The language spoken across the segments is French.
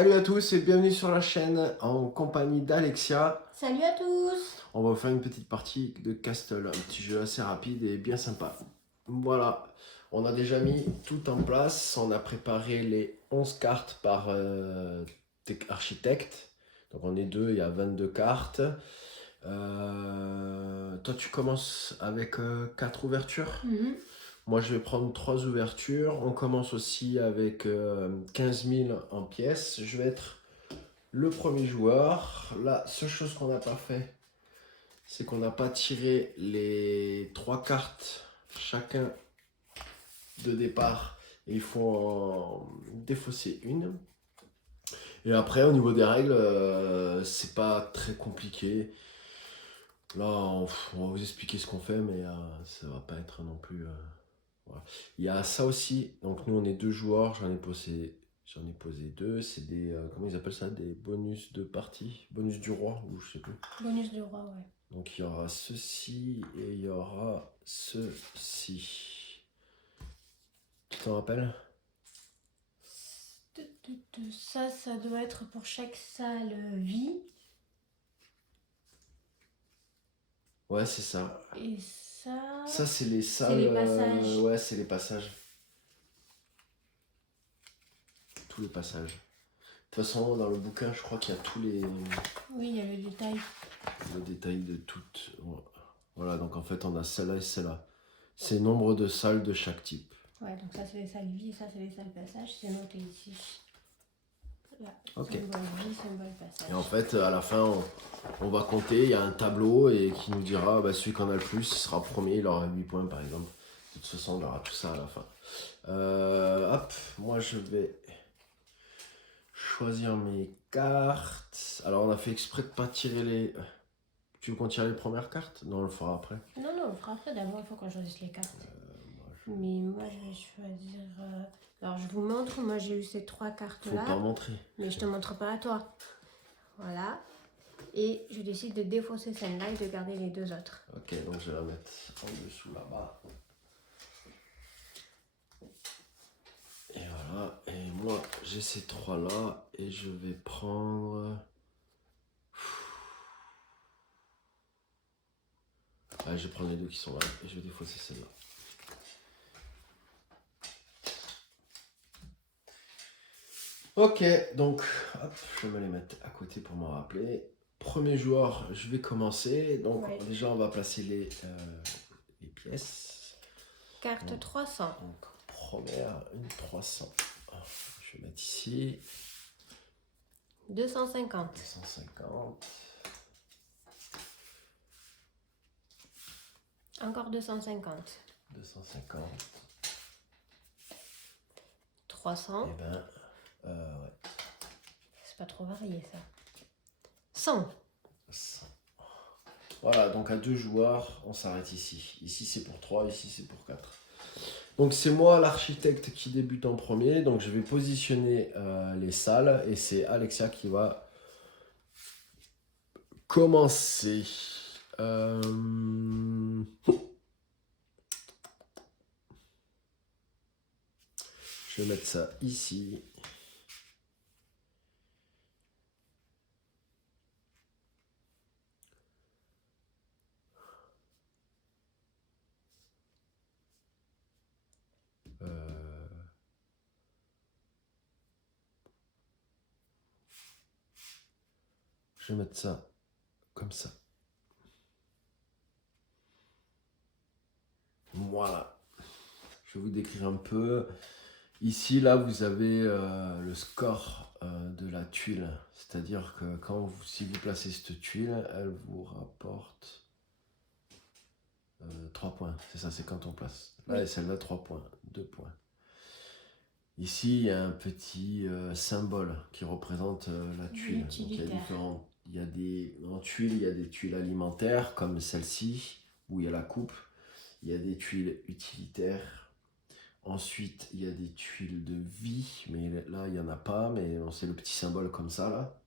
Salut à tous et bienvenue sur la chaîne en compagnie d'Alexia. Salut à tous! On va vous faire une petite partie de Castle, un petit jeu assez rapide et bien sympa. Voilà, on a déjà mis tout en place, on a préparé les 11 cartes par architecte. Donc on est deux, il y a 22 cartes. Toi tu commences avec 4 ouvertures. Moi, je vais prendre 3 ouvertures. On commence aussi avec 15 000 en pièces. Je vais être le premier joueur. La seule chose qu'on n'a pas fait, c'est qu'on n'a pas tiré les 3 cartes chacun de départ. Et il faut en défausser une. Et après, au niveau des règles, c'est pas très compliqué. Là, on va vous expliquer ce qu'on fait, mais ça va pas être non plus... Voilà. Il y a ça aussi, donc nous on est deux joueurs, j'en ai posé deux, c'est des, comment ils appellent ça, des bonus de partie, bonus du roi, ou je sais plus. Bonus du roi, ouais. Donc il y aura ceci et il y aura ceci. Tu t'en rappelles? Ça doit être pour chaque salle vie. Ouais, c'est ça. Et ça... Ça c'est les salles, les passages. ouais, c'est les passages. Tous les passages. De toute façon, dans le bouquin, je crois qu'il y a tous les... Oui, il y a le détail. Le détail de toutes. Voilà, donc en fait, on a celle-là et celle-là. C'est le nombre de salles de chaque type. Ouais, donc ça c'est les salles vie, ça c'est les salles passage, c'est noté ici. Là, Ok. symbole vie, symbole passage. Et en fait, à la fin, on va compter. Il y a un tableau et qui nous dira celui qui en a le plus sera premier, il aura 8 points par exemple. De toute façon, on aura tout ça à la fin. Hop, moi je vais choisir mes cartes. Alors, on a fait exprès de pas tirer les. Tu veux qu'on tire les premières cartes? Non, on le fera après. Non, on le fera après, d'abord il faut qu'on choisisse les cartes. Mais moi je vais choisir... Alors je vous montre, moi j'ai eu ces 3 cartes Faut là. pas montrer. Mais je te montre pas à toi. Voilà. Et je décide de défausser celle-là et de garder les 2 autres. Ok, donc je vais la mettre en dessous là-bas. Et voilà, et moi j'ai ces 3 là et je vais prendre... Allez, je vais prendre les 2 qui sont là et je vais défausser celle-là. Ok, donc hop, je vais me les mettre à côté pour me rappeler. Premier joueur, je vais commencer. Donc Ouais. déjà on va placer les pièces. Carte Donc, 300. Donc première, une 300. Je vais mettre ici. 250. 250. Encore 250. 250. 300. Et ben, ouais. C'est pas trop varié ça. 100. 100. Voilà, donc à 2 joueurs, on s'arrête ici. Ici c'est pour 3, ici c'est pour 4. Donc c'est moi l'architecte qui débute en premier. Donc je vais positionner les salles et c'est Alexia qui va commencer. Je vais mettre ça ici. Je vais mettre ça comme ça. Voilà. Je vais vous décrire un peu. Ici, là, vous avez le score de la tuile. C'est-à-dire que si vous placez cette tuile, elle vous rapporte 3 points. C'est ça, c'est quand on place. Là, Oui. et celle-là, 3 points, 2 points. Ici, il y a un petit symbole qui représente la tuile. Donc, il y a différents... En tuiles, il y a des tuiles alimentaires, comme celle-ci, où il y a la coupe. Il y a des tuiles utilitaires. Ensuite, il y a des tuiles de vie, mais là, il n'y en a pas, mais bon, c'est le petit symbole comme ça, là.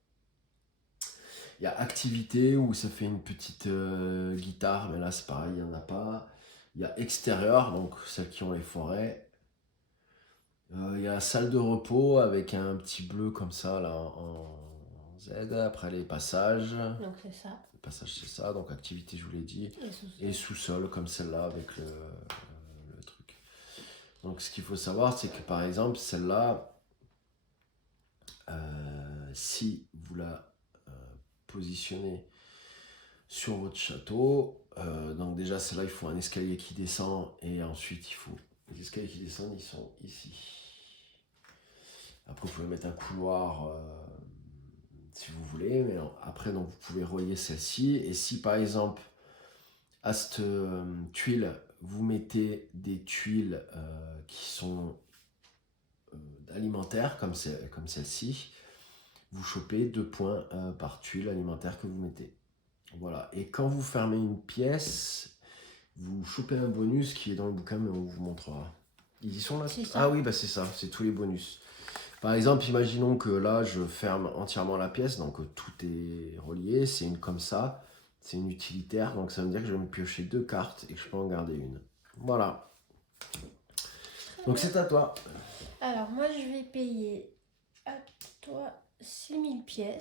Il y a activité, où ça fait une petite guitare, mais là, c'est pareil, il n'y en a pas. Il y a extérieur, donc celles qui ont les forêts. Il y a salle de repos avec un petit bleu comme ça là en Z. Après les passages. Donc c'est ça. Le passage c'est ça. Donc activité je vous l'ai dit. Et Et sous-sol comme celle-là avec le truc. Donc ce qu'il faut savoir c'est que par exemple celle-là, si vous la positionnez sur votre château, donc déjà celle-là il faut un escalier qui descend et ensuite il faut les escaliers qui descendent, ils sont ici. Après vous pouvez mettre un couloir si vous voulez, mais après donc vous pouvez relier celle-ci. Et si par exemple à cette tuile vous mettez des tuiles qui sont alimentaires comme celle-ci, vous chopez 2 points par tuile alimentaire que vous mettez. Voilà. Et quand vous fermez une pièce, vous chopez un bonus qui est dans le bouquin, mais on vous montrera. Ils y sont là? Ah oui, bah c'est ça, c'est tous les bonus. Par exemple, imaginons que là, je ferme entièrement la pièce, donc tout est relié, c'est une comme ça, c'est une utilitaire, donc ça veut dire que je vais me piocher 2 cartes et que je peux en garder une. Voilà. Donc c'est à toi. Alors moi je vais payer à toi 6000 pièces.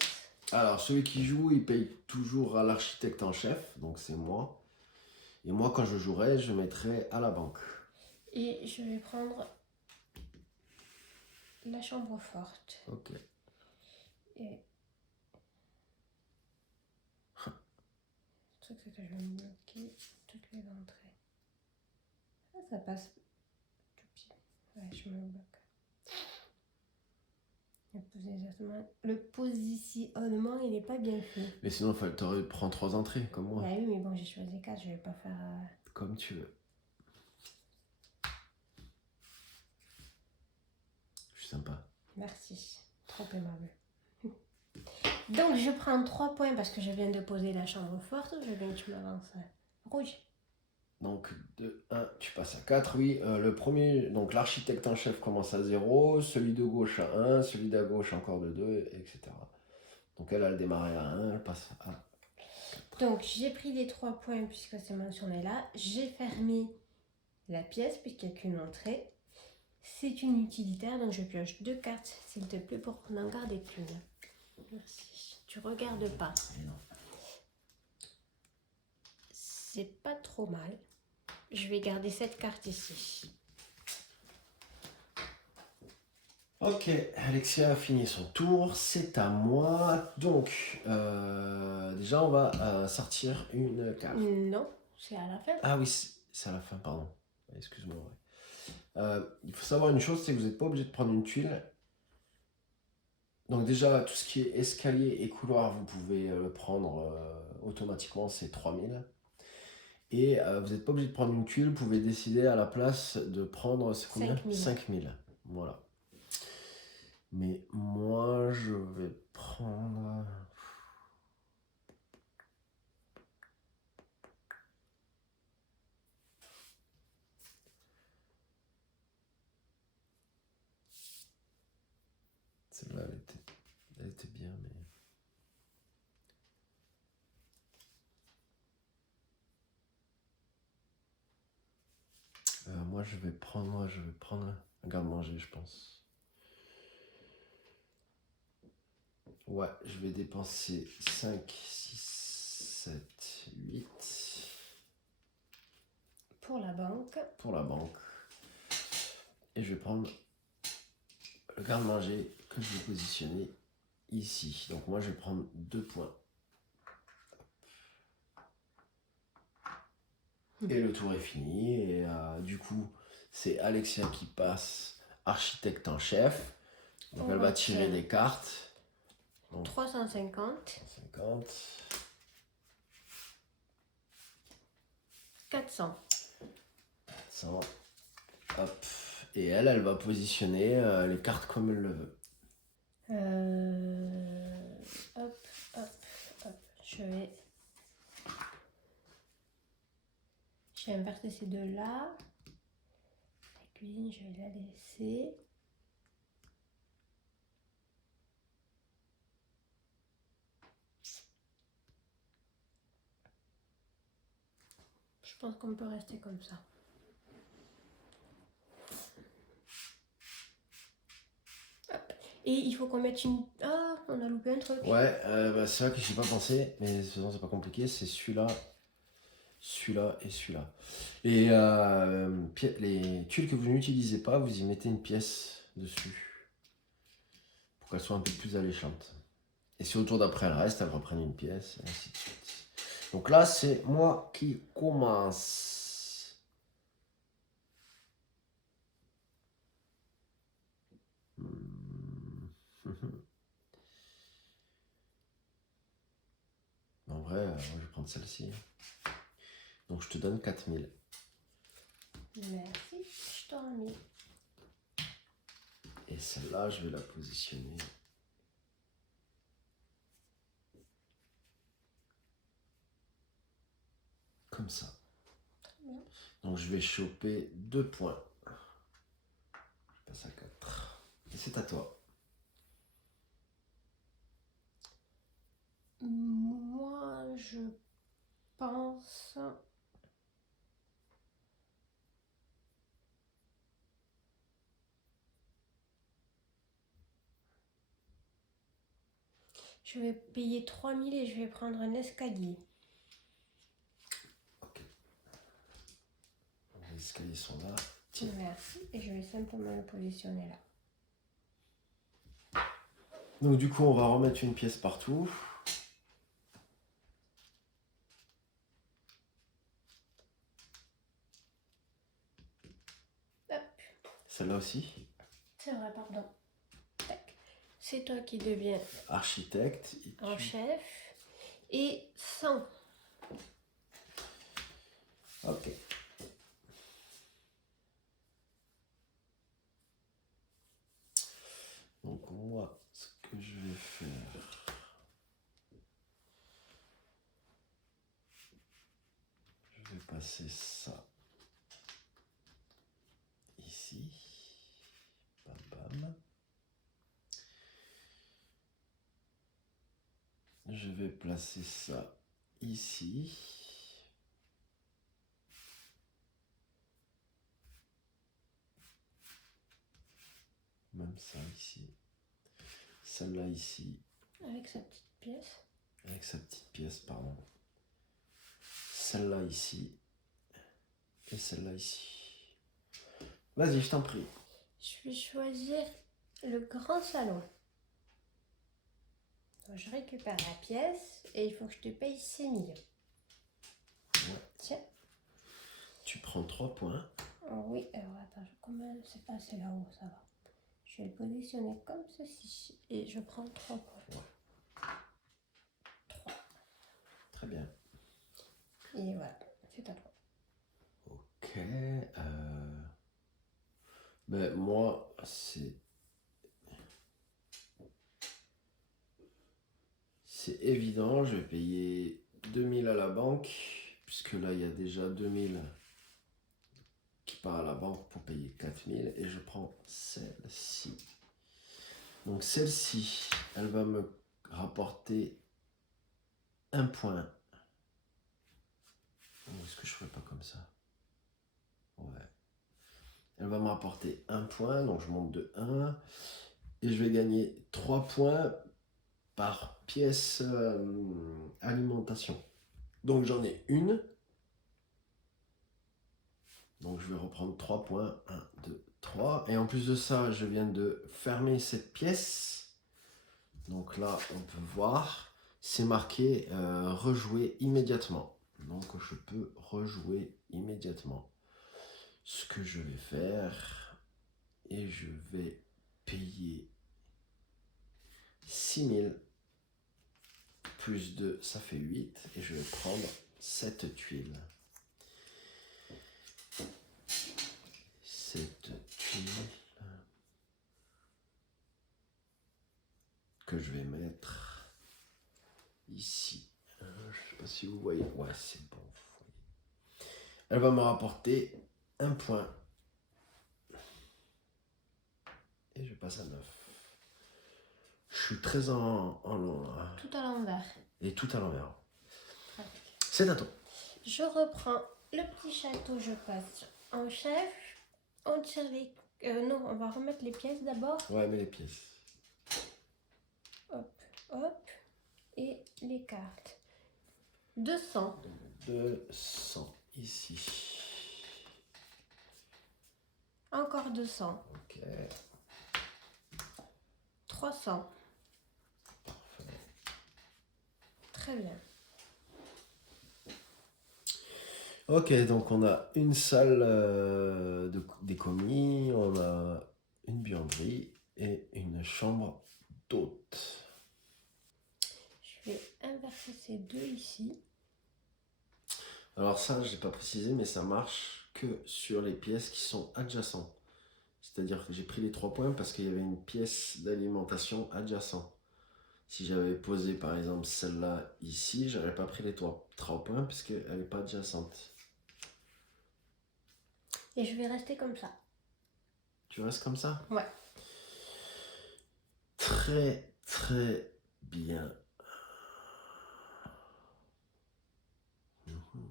Alors celui qui joue, il paye toujours à l'architecte en chef, donc c'est moi. Et moi, quand je jouerai, je mettrai à la banque. Et je vais prendre la chambre forte. Ok. Et le truc c'est que je vais me bloquer toutes les entrées. Ah, ça passe tout petit. Ouais, je me bloque. Le positionnement, il n'est pas bien fait. Mais sinon, t'aurais prends 3 entrées, comme moi. Bah oui, mais bon, j'ai choisi 4, je vais pas faire... Comme tu veux. Je suis sympa. Merci, trop aimable. Donc, je prends 3 points parce que je viens de poser la chambre forte. Je viens que tu m'avances rouge. Donc, de 1, tu passes à 4, oui. Le premier, donc l'architecte en chef commence à 0, celui de gauche à 1, celui d'à gauche encore de 2, etc. Donc elle a démarré à 1, elle passe à 4. Donc, j'ai pris les 3 points puisque c'est mentionné là. J'ai fermé la pièce puisqu'il n'y a qu'une entrée. C'est une utilitaire, donc je pioche 2 cartes, s'il te plaît, pour n'en garder qu'une. Merci. Tu regardes pas. C'est pas trop mal. Je vais garder cette carte ici. Ok, Alexia a fini son tour, c'est à moi. Donc, déjà on va sortir une carte. Non, c'est à la fin. Ah oui, c'est à la fin, pardon. Excuse-moi. Ouais. Il faut savoir une chose, c'est que vous n'êtes pas obligé de prendre une tuile. Donc déjà, tout ce qui est escalier et couloir, vous pouvez le prendre automatiquement, c'est 3000. Et vous n'êtes pas obligé de prendre une tuile, vous pouvez décider à la place de prendre, c'est combien? 5000. Voilà. Mais moi, je vais prendre... Celle-là, elle était bien, mais... moi, je vais prendre un garde-manger, je pense. Ouais, je vais dépenser 5, 6, 7, 8. Pour la banque. Pour la banque. Et je vais prendre le garde-manger que je vais positionner ici. Donc moi, je vais prendre 2 points. Et le tour est fini. Et du coup, c'est Alexia qui passe architecte en chef. Donc elle va tirer des cartes. Donc, 350. 400. 400. Hop. Et elle va positionner les cartes comme elle le veut. Hop, hop, hop. Je vais inverser ces deux-là. La cuisine, je vais la laisser. Je pense qu'on peut rester comme ça. Et il faut qu'on mette une... Ah, on a loupé un truc. Ouais, bah, c'est vrai que j'y ai pas pensé, mais de toute façon, c'est pas compliqué. C'est celui-là, celui-là et celui-là. Et les tuiles que vous n'utilisez pas, vous y mettez une pièce dessus pour qu'elle soit un peu plus alléchante. Et si au tour d'après elle reste, elle reprenne une pièce, et ainsi de suite. Donc là, c'est moi qui commence. En vrai, moi, je vais prendre celle-ci. Donc je te donne 4000. Merci, je t'en remets. Et celle-là, je vais la positionner. Comme ça. Bien. Donc je vais choper 2 points. Je passe à 4. Et c'est à toi. Moi, je pense... Je vais payer 3000 et je vais prendre un escalier. Ok. Les escaliers sont là. Tiens. Merci. Et je vais simplement le positionner là. Donc du coup, on va remettre une pièce partout. Hop. Celle-là aussi. C'est vrai, pardon. Tac. C'est toi qui deviens Architecte. en chef. Et 100. Ok. Donc moi, ce que je vais faire... Je vais passer ça ici. Bam bam. Je vais placer ça ici. Même ça ici. Celle-là ici. Avec sa petite pièce. Avec sa petite pièce, pardon. Celle-là ici. Et celle-là ici. Vas-y, je t'en prie. Je vais choisir le grand salon. Donc, je récupère la pièce et il faut que je te paye 6000. Ouais. Tiens. Tu prends 3 points. Oh oui, alors attends, comment c'est passé là-haut, ça va. Je vais le positionner comme ceci et je prends 3 points. Ouais. 3. Très bien. Et voilà, c'est à toi. Ok. Ben, moi, c'est évident. Je vais payer 2000 à la banque, puisque là, il y a déjà 2000 qui part à la banque pour payer 4000. Et je prends celle-ci. Donc celle-ci, elle va me rapporter 1 point. Est-ce que je ferais pas comme ça? Ouais. Elle va me rapporter 1 point, donc je monte de 1. Et je vais gagner 3 points par pièce alimentation. Donc j'en ai une. Donc je vais reprendre 3 points. 1, 2, 3. Et en plus de ça, je viens de fermer cette pièce. Donc là, on peut voir. C'est marqué rejouer immédiatement. Donc je peux rejouer immédiatement. Ce que je vais faire, et je vais payer 6000 plus 2, ça fait 8, et je vais prendre cette tuile. Cette tuile que je vais mettre ici. Je ne sais pas si vous voyez. Ouais, c'est bon. Elle va me rapporter 1 point. Et je passe à 9. Je suis très en long là. Tout à l'envers. Et tout à l'envers. C'est à toi. Je reprends le petit château, je passe en chef. On tire les... non, on va remettre les pièces d'abord. Ouais, mais les pièces. Hop. Et les cartes. 200. 200 ici. Encore 200. Ok. 300. Parfait. Très bien. Ok, donc on a une salle des commis, on a une buanderie et une chambre d'hôte. Je vais inverser ces deux ici. Alors ça, j'ai pas précisé, mais ça marche que sur les pièces qui sont adjacentes. C'est-à-dire que j'ai pris les 3 points parce qu'il y avait une pièce d'alimentation adjacente. Si j'avais posé par exemple celle-là ici, j'aurais pas pris les 3 points puisqu'elle n'est pas adjacente. Et je vais rester comme ça. Tu restes comme ça? Ouais. Très très bien. Mhm.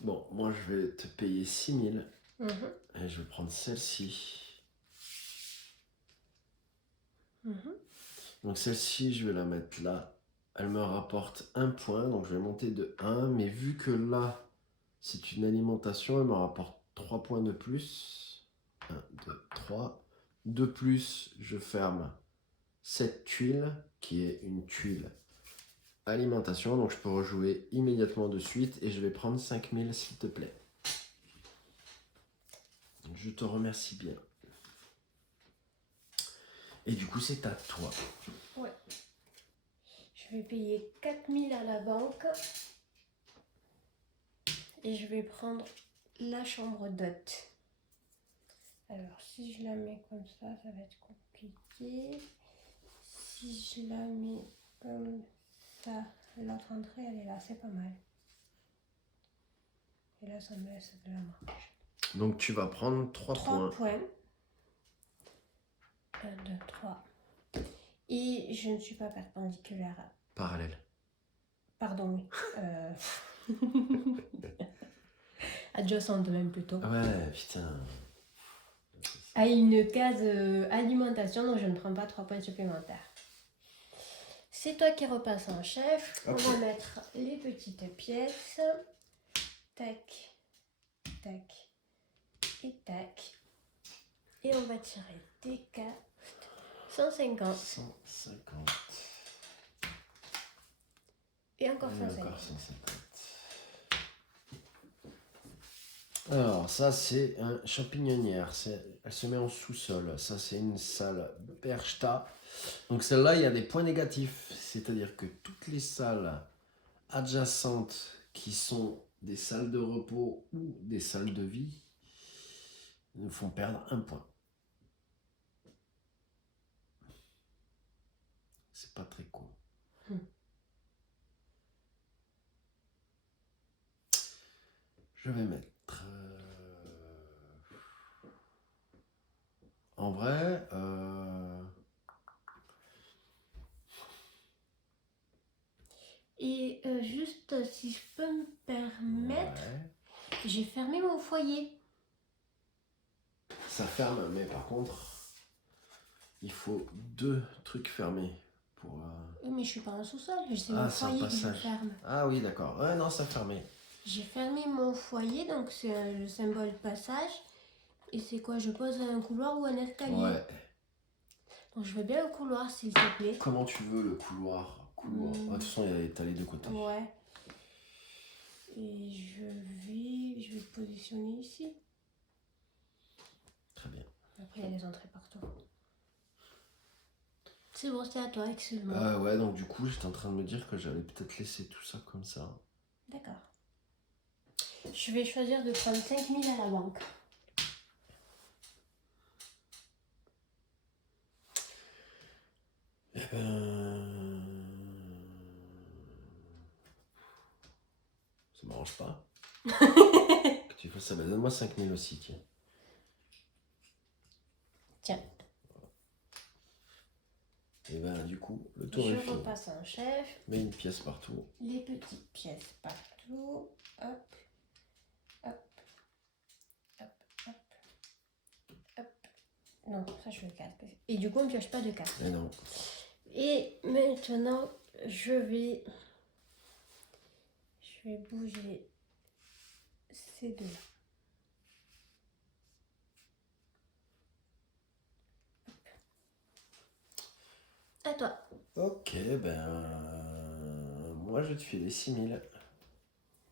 Bon, moi je vais te payer 6000 et je vais prendre celle-ci. Donc celle-ci, je vais la mettre là. Elle me rapporte 1 point, donc je vais monter de 1. Mais vu que là, c'est une alimentation, elle me rapporte 3 points de plus. 1, 2, 3. De plus, je ferme cette tuile, qui est une tuile alimentation. Donc je peux rejouer immédiatement de suite et je vais prendre 5000 s'il te plaît. Je te remercie bien. Et du coup, c'est à toi. Ouais. Je vais payer 4000 à la banque. Et je vais prendre la chambre d'hôte. Alors, si je la mets comme ça va être compliqué. Si je la mets comme ça, l'autre entrée, elle est là, c'est pas mal. Et là, ça me laisse de la marge. Donc, tu vas prendre 3 points. 3 points. 1, 2, 3. Et je ne suis pas perpendiculaire. Parallèle. Pardon, oui. Adjacente même plutôt. Ouais, putain. À une case alimentation, donc je ne prends pas 3 points supplémentaires. C'est toi qui repasses en chef. Okay. On va mettre les petites pièces. Tac, tac et tac. Et on va tirer des cartes. 150. 150. Et encore 150. Encore 150. Alors, ça, c'est un champignonnière. Elle se met en sous-sol. Ça, c'est une salle Berchta. Donc, celle-là, il y a des points négatifs. C'est-à-dire que toutes les salles adjacentes qui sont des salles de repos ou des salles de vie nous font perdre 1 point. C'est pas très cool. Je vais mettre... En vrai... Et juste, si je peux me permettre, j'ai fermé mon foyer. Ça ferme, mais par contre, il faut 2 trucs fermés pour... Oui, mais je suis pas en sous-sol, c'est mon foyer que je ferme. Ah oui, d'accord. Ouais, non, ça fermé. J'ai fermé mon foyer, donc c'est le symbole passage. Et c'est quoi? Je pose un couloir ou un escalier? Ouais. Donc je veux bien le couloir, s'il te plaît. Comment tu veux le couloir? De toute façon, t'as les 2 côtés. Ouais. Et je vais positionner ici. Très bien. Après, il y a des entrées partout. C'est bon, c'est à toi, excuse-moi. Ouais, donc du coup, j'étais en train de me dire que j'allais peut-être laisser tout ça comme ça. D'accord. Je vais choisir de prendre 5000 à la banque. Eh ben... Ça m'arrange pas. Que tu fasses ça. Ben, donne-moi 5000 aussi, tiens. Tiens. Et ben du coup, le tour est fini. Je repasse en chef. Mets une pièce partout. Les petites pièces partout. Hop, hop, hop, hop. pioche le 4. Et du coup, on ne pioche pas de 4. Et non. Et maintenant, je vais bouger ces deux-là. À toi. Ok, ben... moi, je vais te filer 6000.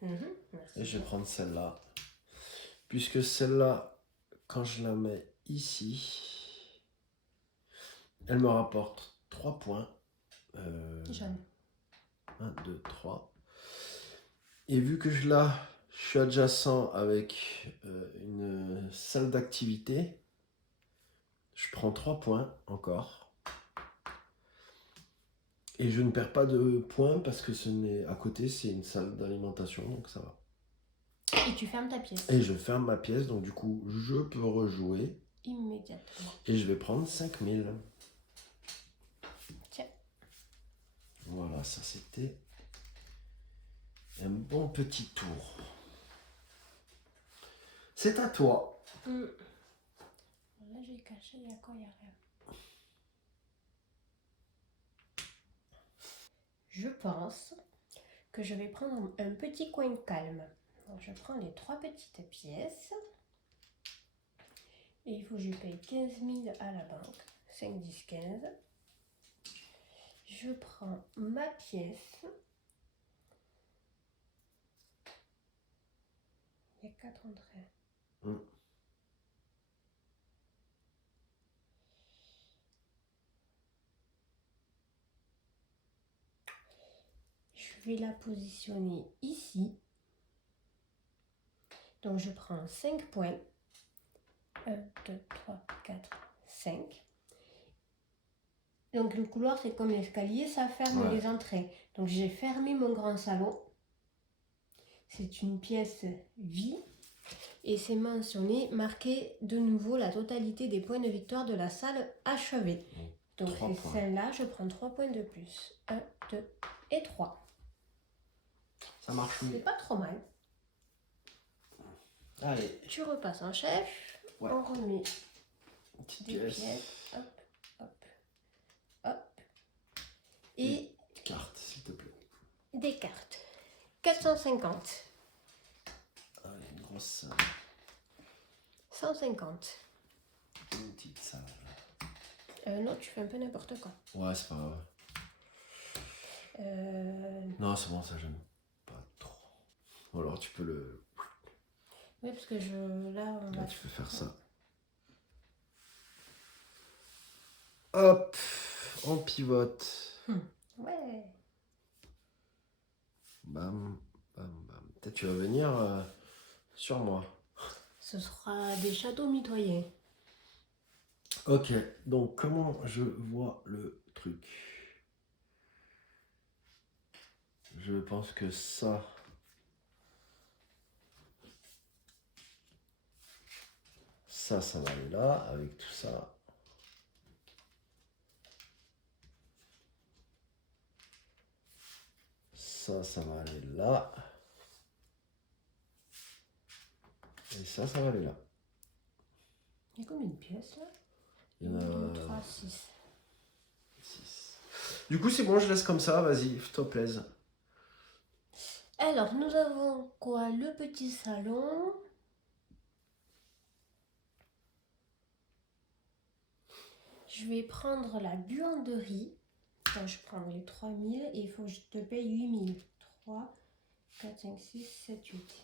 Merci. Et je vais prendre celle-là. Puisque celle-là, quand je la mets ici, elle me rapporte 3 points. Jaune. 1, 2, 3. Et vu que je suis adjacent avec une salle d'activité, je prends 3 points encore. Et je ne perds pas de points parce que à côté, c'est une salle d'alimentation, donc ça va. Et tu fermes ta pièce. Et je ferme ma pièce, donc du coup, je peux rejouer. Immédiatement. Et je vais prendre 5000. Tiens. Voilà, ça c'était un bon petit tour. C'est à toi. Là, j'ai caché, il y a quoi, il n'y a rien. Je pense que je vais prendre un petit coin calme. Donc, je prends les 3 petites pièces. Et il faut que je paye 15 000 à la banque. 5, 10, 15. Je prends ma pièce. Il y a 4 entrées. Je vais la positionner ici. Donc je prends 5 points. 1, 2, 3, 4, 5. Donc le couloir c'est comme l'escalier, ça ferme les entrées. Donc j'ai fermé mon grand salon. C'est une pièce vide. Et c'est mentionné, marqué de nouveau la totalité des points de victoire de la salle achevée. Donc c'est celle-là, je prends 3 points de plus. 1, 2 et 3. Ça marche mieux. C'est pas trop mal. Allez. Tu repasses en chef. Ouais. On remet des pièces. Hop, hop, hop. Et des cartes, s'il te plaît. Des cartes. 450. Allez, une grosse salle. 150. Une petite salle. Non, tu fais un peu n'importe quoi. Ouais, c'est pas grave. Non, c'est bon, ça j'aime pas trop. Ou alors tu peux le... Oui, parce que là, on va... tu peux faire ça. Hop, on pivote. Ouais. Bam, bam, bam. Peut-être tu vas venir sur moi. Ce sera des châteaux mitoyens. Ok, donc comment je vois le truc? Je pense que ça va aller là, avec tout ça. Ça va aller là. Et ça va aller là. Il y a combien de pièces là? Il y en a 1, 2, 3, 6. 6. Du coup, c'est bon, je laisse comme ça, vas-y, fais-toi plaisir. Alors, nous avons quoi? Le petit salon. Je vais prendre la buanderie. Donc, je prends les 3000 et il faut que je te paye 8000. 3, 4, 5, 6, 7, 8.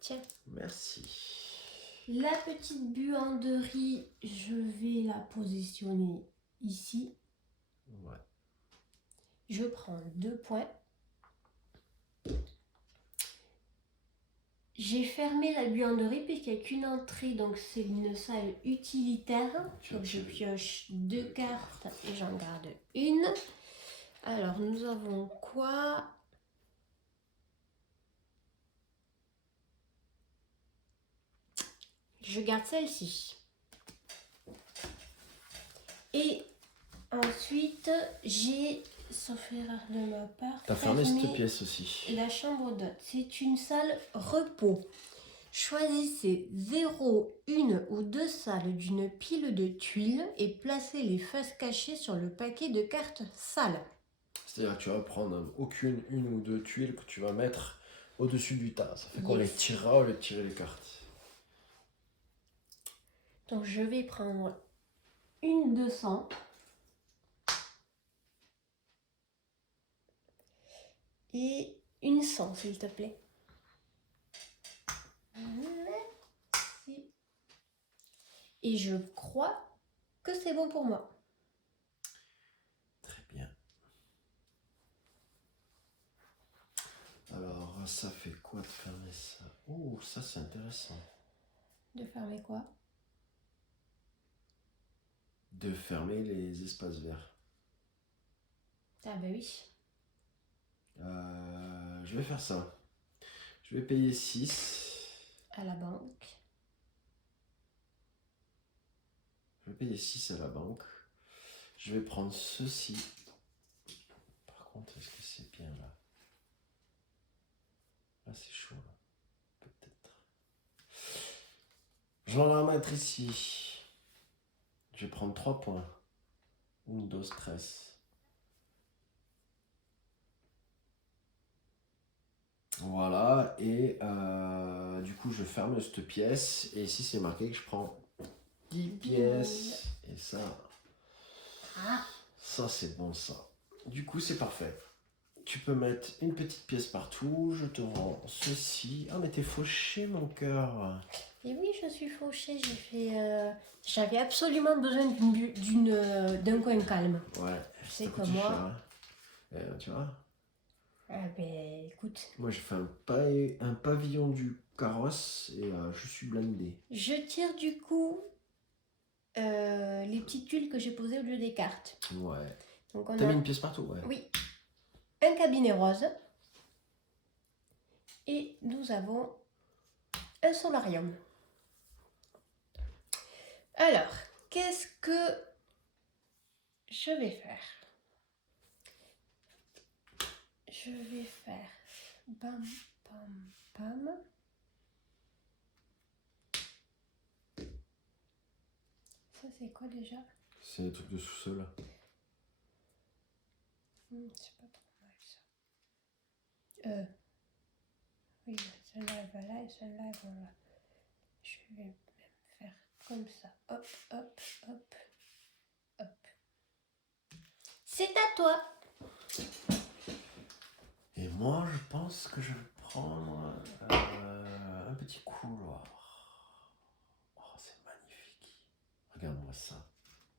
Tiens. Merci. La petite buanderie, je vais la positionner ici. Ouais. Je prends 2 points. J'ai fermé la buanderie puisqu'il n'y a qu'une entrée, donc c'est une salle utilitaire. Donc je pioche 2 cartes et j'en garde une. Alors nous avons quoi? Je garde celle-ci. Et ensuite, j'ai, sauf erreur de ma part, t'as fermé cette pièce aussi. La chambre d'hôte. C'est une salle repos. Choisissez 0, 1 ou 2 salles d'une pile de tuiles et placez les faces cachées sur le paquet de cartes sales. C'est-à-dire que tu vas prendre aucune, une ou deux tuiles que tu vas mettre au-dessus du tas. Ça fait qu'on les tirera au lieu de tirer les cartes. Donc je vais prendre une 200. Et une 100, s'il te plaît. Merci. Et je crois que c'est bon pour moi. Très bien. Alors, ça fait quoi de fermer ça? Oh, ça c'est intéressant. De fermer quoi? De fermer les espaces verts. Ah bah oui. Je vais faire ça. Je vais payer 6. À la banque. Je vais payer 6 à la banque. Je vais prendre ceci. Par contre, est-ce que c'est bien là? Là, c'est chaud. Là. Peut-être. Je vais en mettre ici. Je vais prendre 3 points. 1, 2, 3. Voilà, et du coup je ferme cette pièce, et ici c'est marqué que je prends 10 pièces, et ça c'est bon ça. Du coup c'est parfait. Tu peux mettre une petite pièce partout, je te rends ceci. Ah mais t'es fauché mon cœur. Et oui, je suis fauchée, j'avais absolument besoin d'un coin calme. Ouais, c'est comme moi. Tu vois. Ah ben écoute. Moi j'ai fait un pavillon du carrosse et je suis blindé. Je tire du coup les petites tuiles que j'ai posées au lieu des cartes. Ouais. T'as mis une pièce partout, ouais. Oui. Un cabinet rose. Et nous avons un solarium. Alors, qu'est-ce que je vais faire? Je vais faire bam, bam, bam. Ça, c'est quoi déjà? C'est les trucs de sous-sol. C'est pas trop mal ça. Oui, celle-là elle va là et celle-là elle va là. Je vais même faire comme ça. Hop, hop, hop, hop. C'est à toi. Et moi, je pense que je vais prendre un petit couloir. Oh, c'est magnifique. Regarde-moi ça.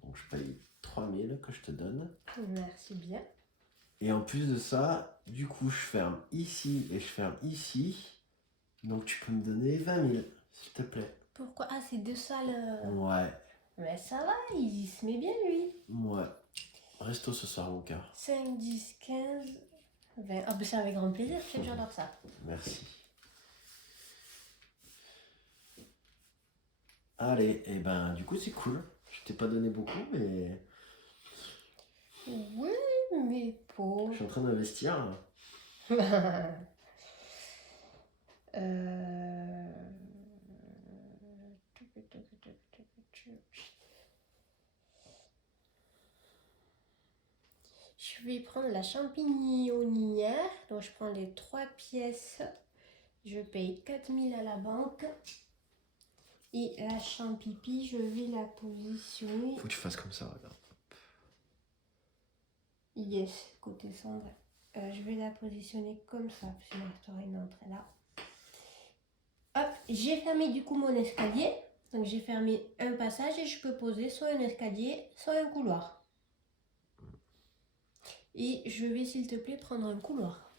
Donc, je paye 3000 que je te donne. Merci bien. Et en plus de ça, du coup, je ferme ici et je ferme ici. Donc, tu peux me donner 20 000, s'il te plaît. Pourquoi? Ah, c'est deux salles. Ouais. Mais ça va, il se met bien lui. Ouais. Resto ce soir, mon cœur. 5, 10, 15, 20. Ah, ben c'est avec grand plaisir que j'adore ça. Merci. Allez, et ben du coup c'est cool. Je t'ai pas donné beaucoup, mais... Oui, mais pauvre. Je suis en train d'investir. Je vais prendre la champignonnière. Donc je prends les 3 pièces. Je paye 4000 à la banque. Et la champipi, je vais la positionner. Faut que tu fasses comme ça, regarde. Yes, côté sombre. Je vais la positionner comme ça, parce qu'il restera une entrée là. Hop, j'ai fermé du coup mon escalier. Donc j'ai fermé un passage et je peux poser soit un escalier, soit un couloir. Et je vais, s'il te plaît, prendre un couloir.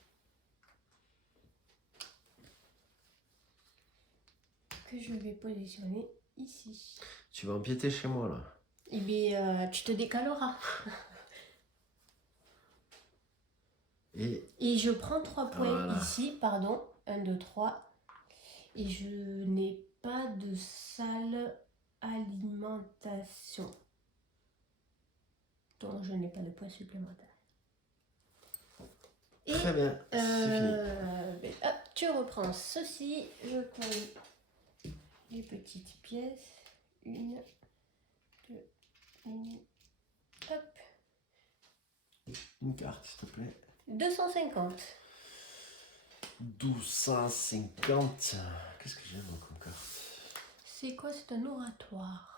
Que je vais positionner ici. Tu vas empiéter chez moi là. Eh bien, tu te décaleras. Et je prends 3 points ici, pardon. 1, 2, 3. Et je n'ai pas de salle alimentation. Donc je n'ai pas de points supplémentaires. Et très bien, c'est fini. Hop, tu reprends ceci. Je colle les petites pièces. 1, 2, 1, hop. Une carte, s'il te plaît. 250. 1250. Qu'est-ce que j'ai moi comme carte? C'est quoi? C'est un oratoire.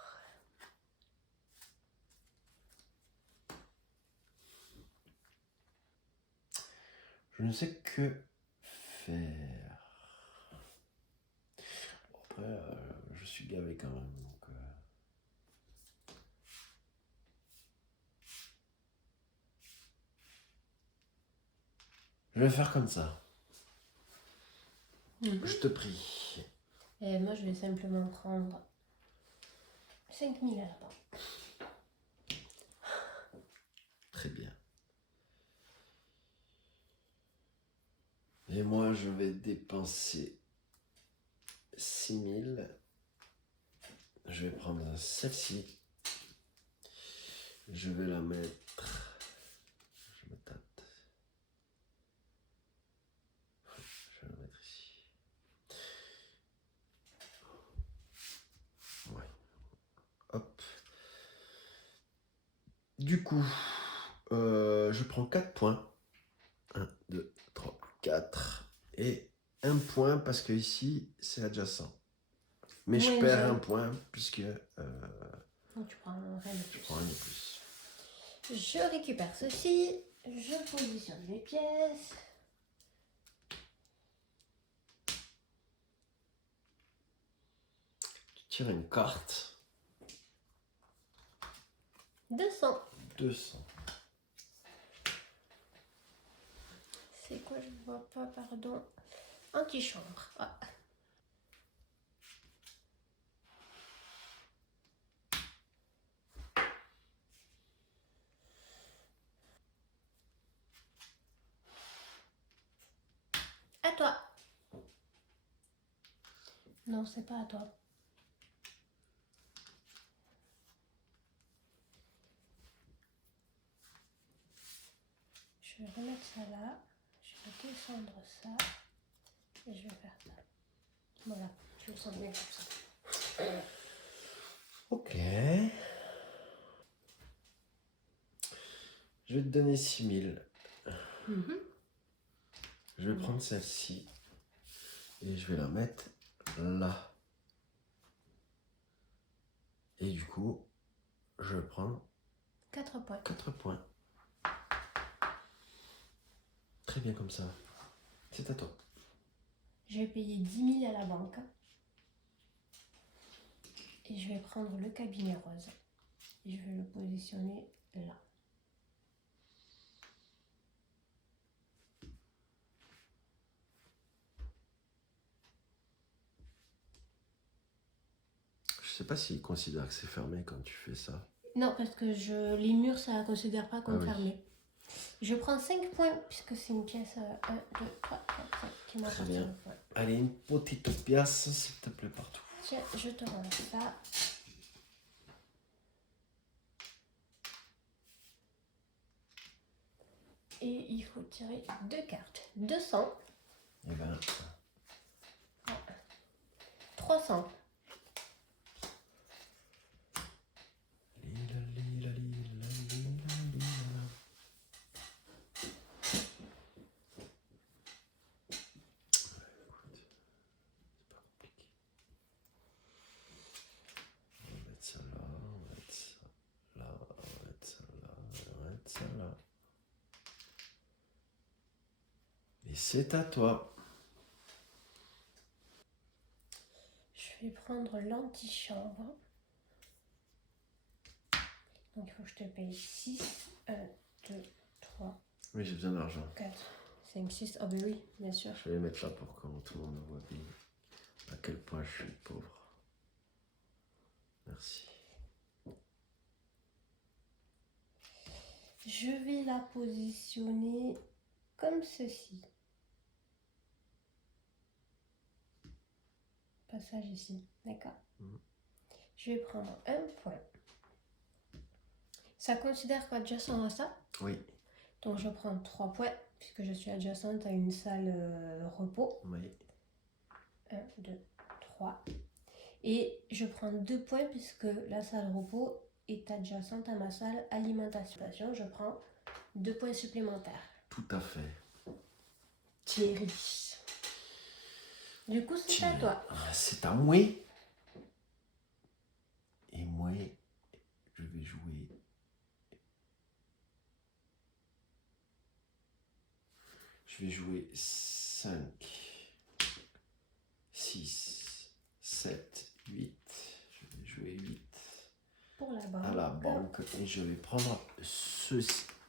Je ne sais que faire. Après, je suis gavé quand même. Donc, je vais faire comme ça. Je te prie. Et moi, je vais simplement prendre 5000 à la banque. Très bien. Et moi, je vais dépenser 6000. Je vais prendre celle-ci. Je vais la mettre. Je me tâte. Je vais la mettre ici. Ouais. Hop. Du coup, je prends 4 points. 1, 2, 3, 4. Et un point parce que ici, c'est adjacent. Mais je perds un point puisque... Donc tu prends rien de plus. Je prends rien de plus. Je récupère ceci. Je positionne les pièces. Tu tires une carte. 200. 200. C'est quoi? Je ne vois pas, pardon. Antichambre. Ah. À toi. Non, c'est pas à toi. Je vais remettre ça là. Je vais descendre ça. Et je vais faire ça. Voilà, je le sens bien comme ça. Ok. Je vais te donner 6000. Je vais prendre celle-ci. Et je vais la mettre là. Et du coup, je vais prendre 4 points. 4 points. Très bien comme ça. C'est à toi. Je vais payer 10 000 à la banque. Et je vais prendre le cabinet rose. Et je vais le positionner là. Je sais pas s'il considère que c'est fermé quand tu fais ça. Non, parce que les murs, ça ne considère pas comme Ah oui. fermé. Je prends 5 points, puisque c'est une pièce 1, 2, 3, 4, 5 qui m'appartient. bien. Ouais. Allez, une petite pièce, s'il te plaît, partout. Tiens, je te rends ça. Et il faut tirer 2 cartes. 200. Et ben, 300. lila, lila, lila, lila, lila. Écoute, c'est pas compliqué. On va mettre ça là, on va mettre ça là, on va mettre ça là, on va mettre ça là. Et c'est à toi. Je vais prendre l'antichambre. Donc il faut que je te paye 6. 1, 2, 3, Oui, j'ai besoin d'argent. 4, 5, 6. Ah ben oui, bien sûr. Je vais les mettre là pour que tout le monde voit bien à quel point je suis pauvre. Merci. Je vais la positionner comme ceci. Passage ici, d'accord. Je vais prendre un point. Ça considère qu'adjacent à ça? Oui. Donc je prends 3 points, puisque je suis adjacente à une salle repos. Oui. 1, 2, 3. Et je prends 2 points puisque la salle repos est adjacente à ma salle alimentation. Je prends 2 points supplémentaires. Tout à fait. Thierry. Du coup, c'est à toi. C'est à moi. Et moi, je vais jouer. Je vais jouer 5, 6, 7, 8. Je vais jouer 8 pour la banque. À la banque. Et je vais prendre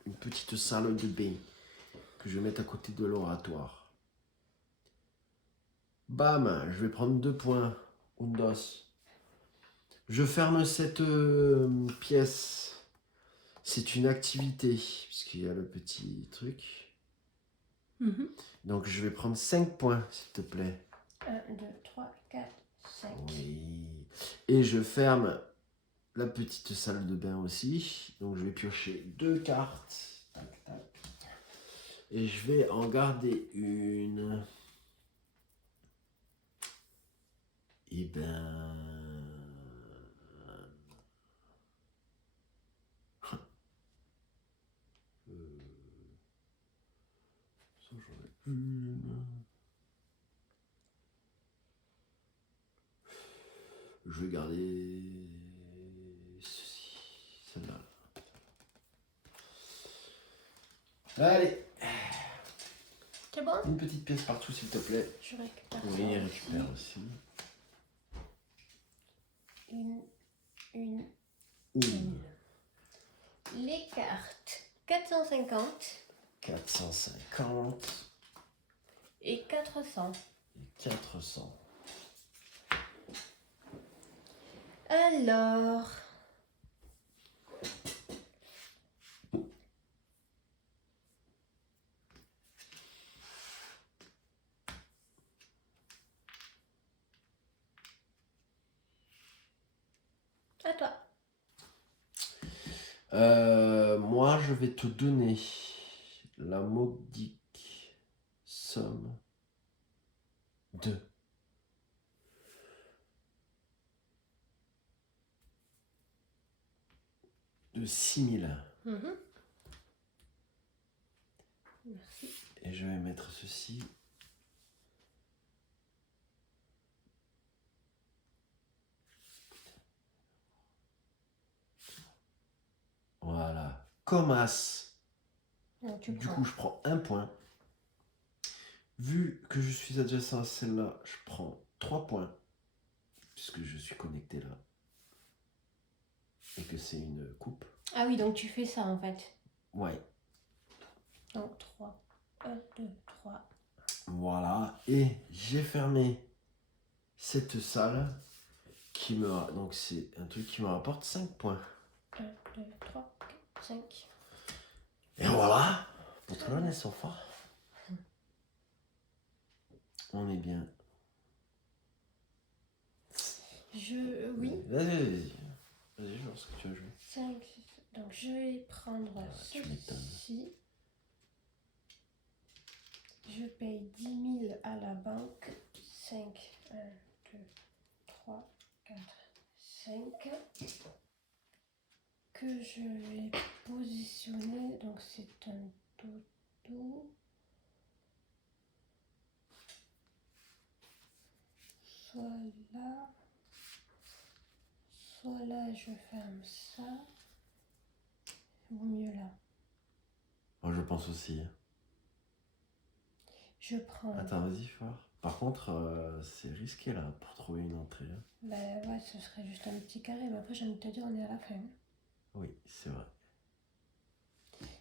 une petite salle de bain que je vais mettre à côté de l'oratoire. Bam, je vais prendre 2 points. Undos. Je ferme cette pièce. C'est une activité, puisqu'il y a le petit truc. Donc je vais prendre 5 points, s'il te plaît. 1, 2, 3, 4, 5. Oui. Et je ferme la petite salle de bain aussi. Donc je vais piocher 2 cartes. Tac, tac. Et je vais en garder une. Et ben... Ça, j'en ai une. Je vais garder ceci, celle-là. Allez. C'est bon? Une petite pièce partout, s'il te plaît. Je récupère. Oui, récupère aussi. Une. Les cartes 450. 450. Et 400. Et 400. Alors... à toi. Moi, je vais te donner la modique somme de 6 000. Merci. Et je vais mettre ceci. Voilà. Comme as. Du coup, je prends 1 point. Vu que je suis adjacent à celle-là, je prends 3 points. Puisque je suis connecté là. Et que c'est une coupe. Ah oui, donc tu fais ça en fait. Ouais. Donc 3. 1, 2, 3. Voilà. Et j'ai fermé cette salle qui me... Donc c'est un truc qui me rapporte 5 points. 1, 2, 3, 4, 5. Et voilà. Votre main est so fort. On est bien. Oui. Vas-y. Vas-y, je vois ce que tu as joué. 5. Donc je vais prendre ceci. Je paye 10 000 à la banque. 5, 1, 2, 3, 4, 5. Que je vais positionner. Donc c'est un dodo. Soit là, je ferme ça. Ou mieux là. Moi, je pense aussi. Je prends... Attends, vas-y, fort. Par contre, c'est risqué là pour trouver une entrée. Bah ouais, ce serait juste un petit carré. Mais après, j'ai envie de te dire, on est à la fin. Oui, c'est vrai.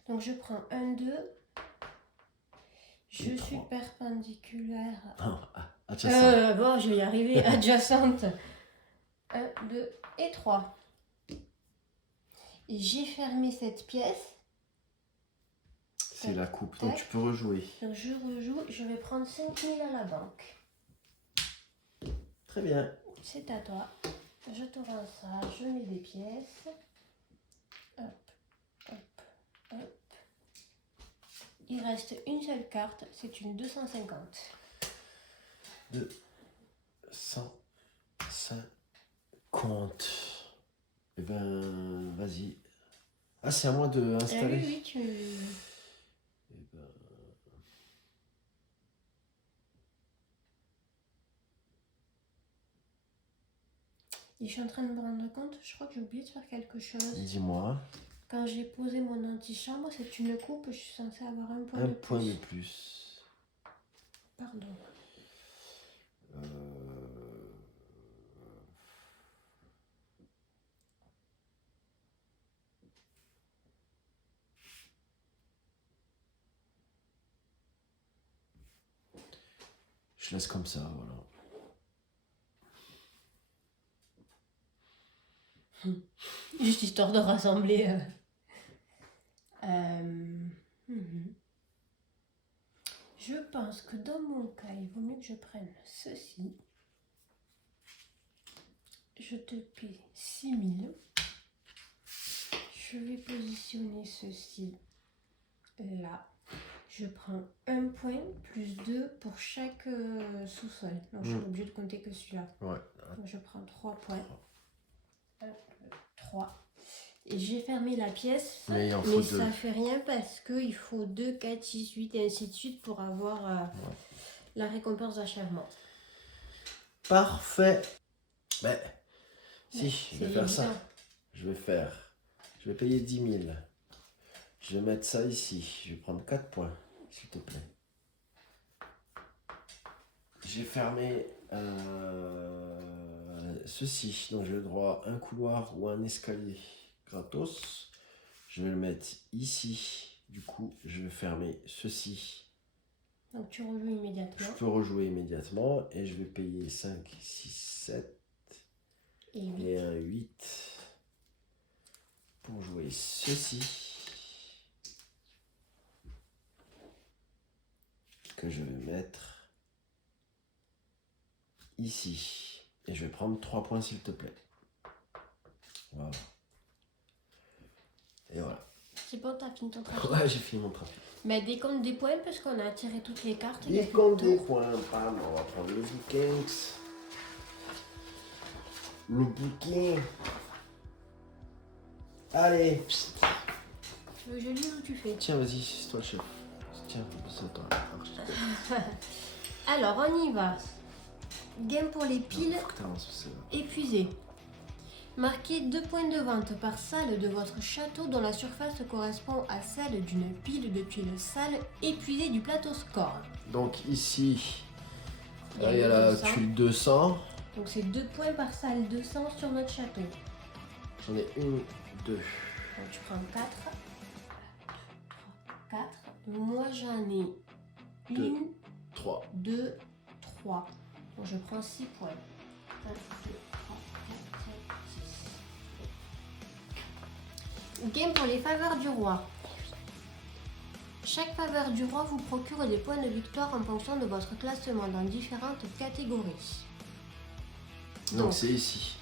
Donc je prends 1, 2. Je suis perpendiculaire. Adjacente. Bon, je vais y arriver. Adjacente. 1, 2 et 3. Et j'ai fermé cette pièce. C'est la coupe, donc tu peux rejouer. Donc je rejoue, je vais prendre 5 000 à la banque. Très bien. C'est à toi. Je te rends ça, je mets des pièces. Hop, hop, hop. Il reste une seule carte, c'est une 250. 250. compte. Eh ben, vas-y. Ah, c'est à moi de installer. Oui, tu... Eh ben... Et je suis en train de me rendre compte, je crois que j'ai oublié de faire quelque chose. Dis-moi. Quand j'ai posé mon antichambre, c'est une coupe, je suis censée avoir un point Un de point plus. de plus. Pardon. Je laisse comme ça, voilà. Juste histoire de rassembler. Je pense que dans mon cas, il vaut mieux que je prenne ceci. Je te paie 6 000. Je vais positionner ceci là. Je prends un point plus 2 pour chaque sous-sol. Donc je suis obligée de compter que celui-là. Ouais. Donc je prends 3 points. 1, 2, 3. Et j'ai fermé la pièce, mais ça fait rien parce qu'il faut 2, 4, 6, 8 et ainsi de suite pour avoir la récompense d'achèvement. Parfait. Ben, si, je vais faire ça. Je vais payer 10 000. Je vais mettre ça ici. Je vais prendre 4 points, s'il te plaît. J'ai fermé ceci. Donc j'ai le droit à un couloir ou un escalier gratos. Je vais le mettre ici. Du coup, je vais fermer ceci. Donc tu rejoues immédiatement. Je peux rejouer immédiatement et je vais payer 5, 6, 7 et un 8 pour jouer ceci. Que je vais mettre ici. Et je vais prendre 3 points s'il te plaît. Voilà. Et voilà. C'est bon, t'as fini ton trafic? Ouais, j'ai fini mon trafic. Mais décompte des points parce qu'on a tiré toutes les cartes. Décompte des points, bam, on va prendre le bouquin. Le bouquin. Allez. Tu veux que je lise ou tu fais? Tiens, vas-y, c'est toi le chef. Tiens, c'est toi. Alors, on y va. Game pour les piles. Épuisé. Marquez 2 points de vente par salle de votre château dont la surface correspond à celle d'une pile de tuiles sales épuisée du plateau score. Donc ici, il y a la tuile 200. Donc c'est 2 points par salle 200 sur notre château. J'en ai 1, 2. Donc tu prends 4. 4. Moi j'en ai 1, 3. 2, 3. Donc je prends 6 points. 1, 2, 3, 4, 5, 6. Game pour les faveurs du roi. Chaque faveur du roi vous procure des points de victoire en fonction de votre classement dans différentes catégories. Donc c'est ici.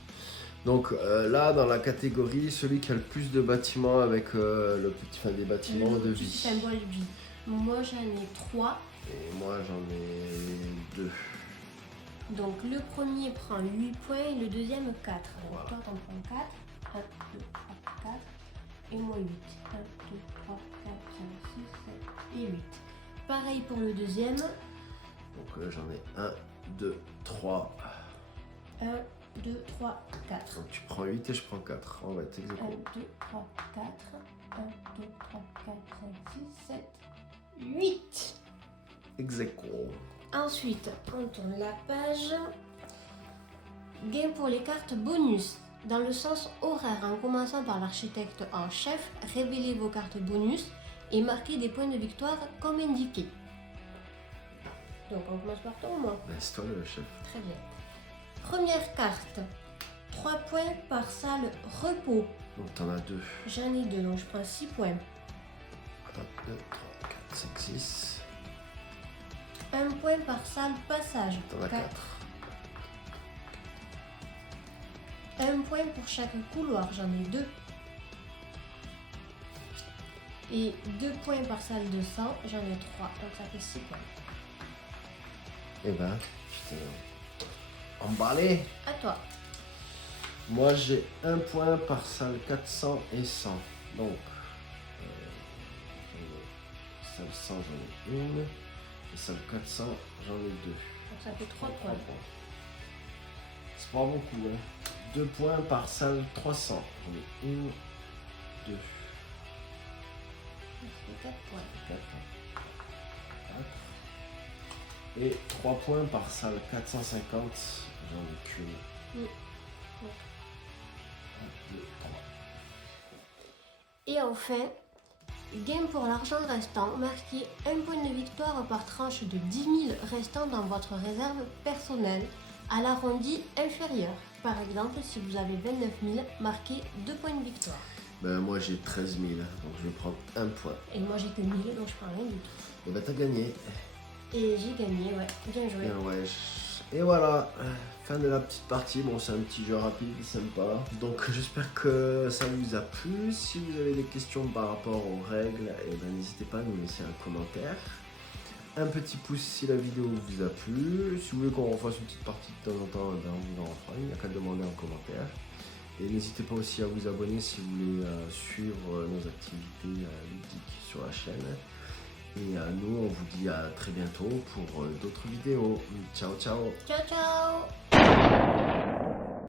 Donc là, dans la catégorie, celui qui a le plus de bâtiments avec le petit, enfin, des bâtiments de vie. Symbole vie. Moi j'en ai 3. Et moi j'en ai 2. Donc le premier prend 8 points et le deuxième 4. Voilà. Donc toi t'en prends 4. 1, 2, 3, 4. Et moi 8. 1, 2, 3, 4, 5, 6, 7 et 8. Pareil pour le deuxième. Donc j'en ai 1, 2, 3. 1, 2, 3, 4. Donc tu prends 8 et je prends 4. On va être ex aequo. 1, 2, 3, 4. 1, 2, 3, 4, 5, 6, 7, 8. Ex aequo. Ensuite, on tourne la page. Game pour les cartes bonus. Dans le sens horaire, en commençant par l'architecte en chef, révélez vos cartes bonus et marquez des points de victoire comme indiqué. Donc on commence par toi ou moi? Ben, c'est toi le chef. Très bien. Première carte. 3 points par salle repos. Donc t'en as 2. J'en ai 2, donc je prends 6 points. 1, 2, 3, 4, 5, 6. 1 point par salle passage. T'en as 4. 1 point pour chaque couloir, j'en ai 2. Et 2 points par salle de sang, j'en ai 3. Donc ça fait 6 points. Et ben, je t'ai emballé. À toi. Moi j'ai 1 point par salle 400 et 100. Donc, salle 100 j'en ai une. Et salle 400 j'en ai 2. Donc ça fait 3 points. C'est pas beaucoup, hein. 2 points par salle 300. J'en ai 1, 2. Ça fait 4 points. 4. Et 3 points par salle 450. J'en ai qu'une. 1, 2, 3. Et enfin, game pour l'argent restant, marquez 1 point de victoire par tranche de 10 000 restant dans votre réserve personnelle à l'arrondi inférieur. Par exemple, si vous avez 29 000, marquez 2 points de victoire. Ben, moi j'ai 13 000, donc je vais prendre 1 point. Et moi j'ai que 1000, donc je prends rien du tout. Et ben t'as gagné. Et j'ai gagné, ouais. Bien joué. Bien, ouais. Et voilà, fin de la petite partie. Bon, c'est un petit jeu rapide, sympa. Donc j'espère que ça vous a plu. Si vous avez des questions par rapport aux règles, eh ben, n'hésitez pas à nous laisser un commentaire. Un petit pouce si la vidéo vous a plu. Si vous voulez qu'on refasse une petite partie de temps en temps, eh ben, on vous en refera. Il n'y a qu'à demander en commentaire. Et n'hésitez pas aussi à vous abonner si vous voulez suivre nos activités ludiques sur la chaîne. Et nous, on vous dit à très bientôt pour d'autres vidéos. Ciao, ciao. Ciao, ciao.